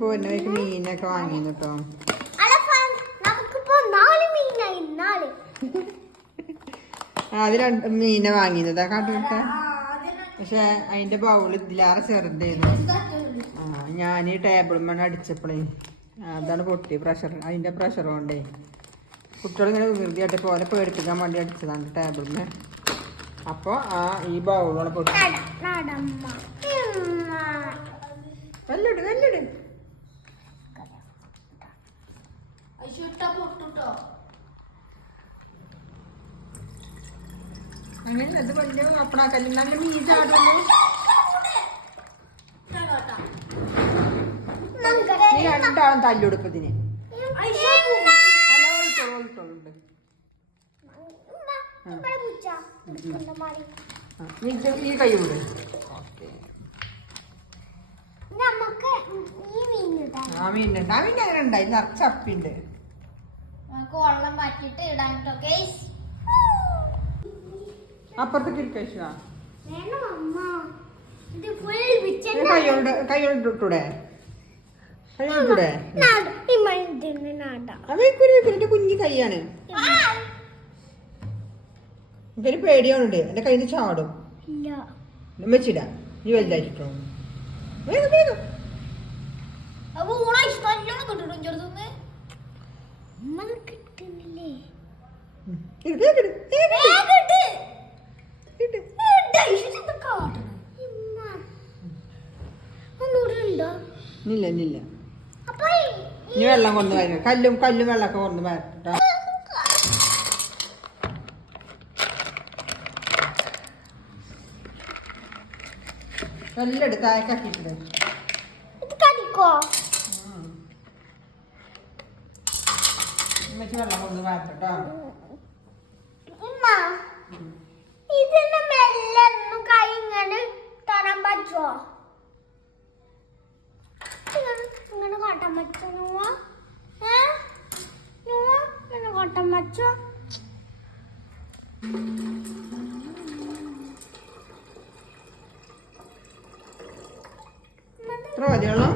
പോരുന്ന മീനൊക്കെ വാങ്ങിയിരുന്നു കേട്ടോ. അത് 2 മീനെ വാങ്ങിയതാ കാട്ടുകൊടുത്ത. പക്ഷെ അതിന്റെ ബൗൾ ഇതിലേറെ ചെറുതായിരുന്നു. ഞാൻ ടേബിൾ മണ്ണ് അടിച്ചപ്പോഴേ അതാണ് പൊട്ടി. പ്രഷർ അതിന്റെ പ്രഷർ കൊണ്ടേ കുട്ടികളിങ്ങനെ വികൃതിയായിട്ട് പോലെ പേടിപ്പിക്കാൻ വേണ്ടി അടിച്ചതാണ് ടേബിളിന്. അപ്പോൾ ഈ ബൗളോടെ പൊട്ടി. വെല്ലിട് വെല്ലിട് അങ്ങനെ അത് വലിയ അപ്പണാക്കല്ല. നല്ല മീൻ ചാടുള്ളൂ. നീ 2 ആളും തല്ലുകൊടുപ്പതിന്. ഈ കൈ വിട്. ആ മീനുണ്ട്. ആ മീൻ അങ്ങനെ ഉണ്ടായി നിറച്ച് അപ്പിണ്ട്. അപ്പുറത്തേക്ക് ഇരിക്കാ. കൈയോണ്ട് ഇട്ടൂടെ? കൈയോണ്ടൂടെ? അവന്റെ കുഞ്ഞി കൈയാണ്. ഇവര് പേടിയാവുന്നുണ്ട്. എന്റെ കയ്യിൽ നിന്ന് ചാടും. വെച്ചിടാ. നീ വലുതായിരിക്കോ? വേഗം വേഗം. ഇല്ല ഇല്ല. നീ വെള്ളം കൊണ്ടു വരണം. കല്ലും വെള്ളമൊക്കെ കൊണ്ടു വരട്ടോ. നല്ല എടുത്താക്കിട്ടുണ്ട്. വെള്ളം കൊണ്ടു വരട്ടോ. ഇതിന് മെല്ലൊന്നും കൈ ഇങ്ങനെ തരാൻ പറ്റുമോ? ഇങ്ങനെ കാട്ടാൻ പറ്റുമോ? ഇങ്ങനെ കാട്ടാൻ പറ്റുമോ? ഇത്ര മതിയോളൂ.